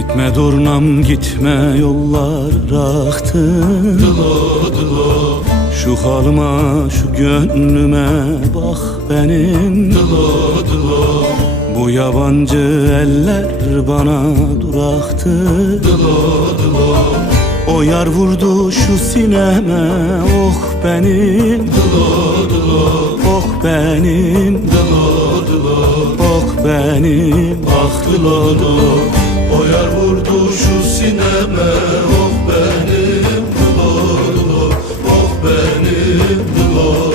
Gitme durnam gitme yollar aktı Şu halıma şu gönlüme bak benim. Bu yabancı eller bana duraktı. O yar vurdu şu sineme oh benim. Oh benim. Oh benim. Ah dılo dılo O vurdu şu sineme Oh benim dılo Oh benim dılo